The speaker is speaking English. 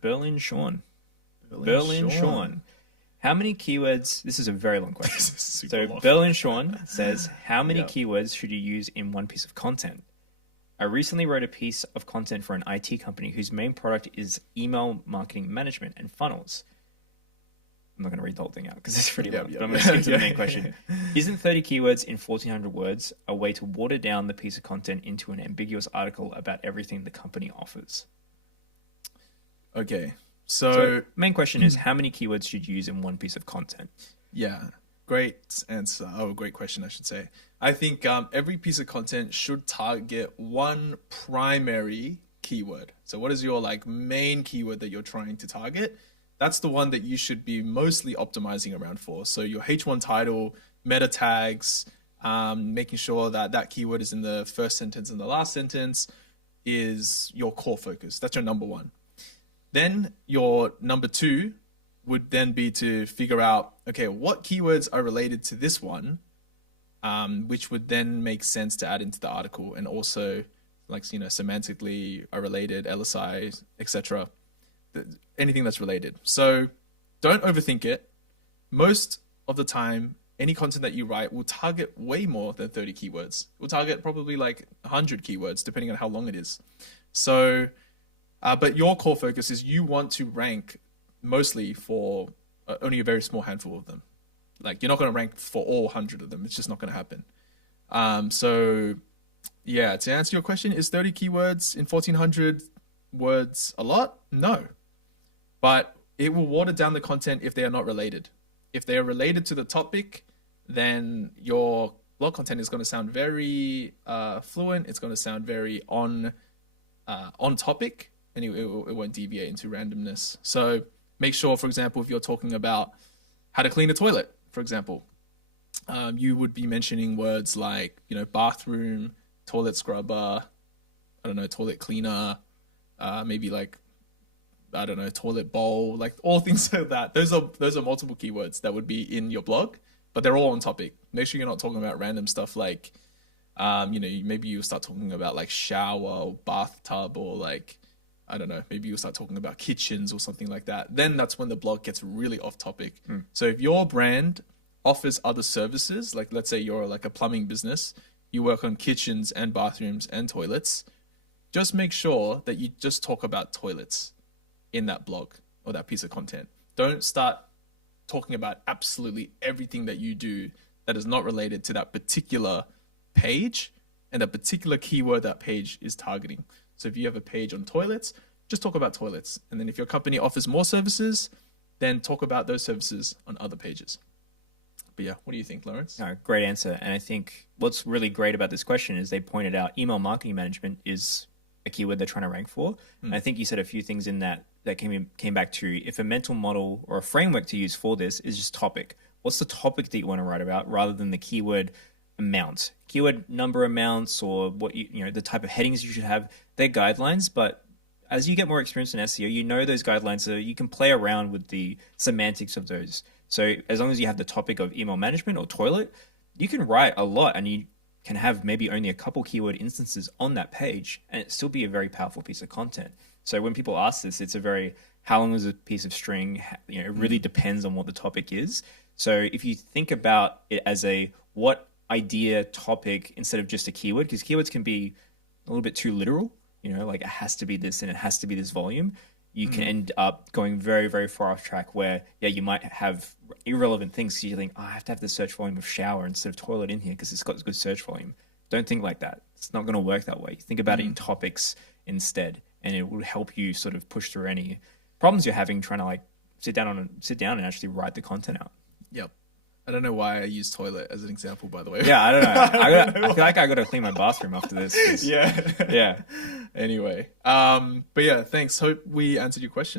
Berlin Sean. Berlin Berlin Sean. Sean. How many keywords? This is a very long question. This is super So long. Berlin Sean says, how many Yeah. keywords should you use in one piece of content? I recently wrote a piece of content for an IT company whose main product is email marketing management and funnels. I'm not going to read the whole thing out because it's pretty long, but I'm going to skip to the main question. Isn't 30 keywords in 1,400 words a way to water down the piece of content into an ambiguous article about everything the company offers? Okay. So So main question is, how many keywords should you use in one piece of content? yeah, great answer. Oh, great question, I should say. I think every piece of content should target one primary keyword. So what is your like main keyword that you're trying to target? That's the one that you should be mostly optimizing around for. So your H1 title, meta tags, making sure that that keyword is in the first sentence and the last sentence is your core focus. That's your number one. Then your number two would then be to figure out, okay, what keywords are related to this one, which would then make sense to add into the article, and also like, you know, semantically are related, LSI, etc. Anything that's related. So don't overthink it. Most of the time, any content that you write will target way more than 30 keywords. It will target probably like 100 keywords, depending on how long it is. So, but your core focus is you want to rank mostly for only a very small handful of them. Like you're not going to rank for all 100 of them. It's just not going to happen. So yeah, to answer your question, is 30 keywords in 1,400 words a lot? No. But it will water down the content if they are not related. If they are related to the topic, then your blog content is going to sound very fluent. It's going to sound very on topic, and it won't deviate into randomness. So make sure, for example, if you're talking about how to clean a toilet, for example, you would be mentioning words like, you know, bathroom, toilet scrubber, I don't know, toilet cleaner, maybe like, I don't know, toilet bowl, like all things like that. Those are multiple keywords that would be in your blog, but they're all on topic. Make sure you're not talking about random stuff like, you know, maybe you'll start talking about like shower or bathtub, or like, I don't know, maybe you'll start talking about kitchens or something like that. Then that's when the blog gets really off topic. So if your brand offers other services, like let's say you're like a plumbing business, you work on kitchens and bathrooms and toilets, just make sure that you just talk about toilets in that blog or that piece of content. Don't start talking about absolutely everything that you do that is not related to that particular page and that particular keyword that page is targeting. So if you have a page on toilets, just talk about toilets. And then if your company offers more services, then talk about those services on other pages. But yeah, what do you think, Lawrence? No, great answer. And I think what's really great about this question is they pointed out email marketing management is a keyword they're trying to rank for. And I think you said a few things in that came back to, if a mental model or a framework to use for this is just topic. What's the topic that you want to write about rather than the keyword amount? Keyword number amounts, or what you know, the type of headings you should have, they're guidelines, but as you get more experience in SEO, you know those guidelines, so you can play around with the semantics of those. So as long as you have the topic of email management or toilet, you can write a lot and you can have maybe only a couple keyword instances on that page and it still be a very powerful piece of content. So when people ask this, it's a very, how long is a piece of string? You know, it really depends on what the topic is. So if you think about it as a what idea topic instead of just a keyword, because keywords can be a little bit too literal, you know, like it has to be this and it has to be this volume, you can end up going very, very far off track where, yeah, you might have irrelevant things because you think, oh, I have to have the search volume of shower instead of toilet in here because it's got good search volume. Don't think like that. It's not going to work that way. Think about it in topics instead, and it will help you sort of push through any problems you're having trying to like sit down and actually write the content out. Yep. I don't know why I use toilet as an example, by the way. Yeah, I don't know. I feel like I got to clean my bathroom after this. Yeah. Yeah. Anyway, but yeah, thanks. Hope we answered your question.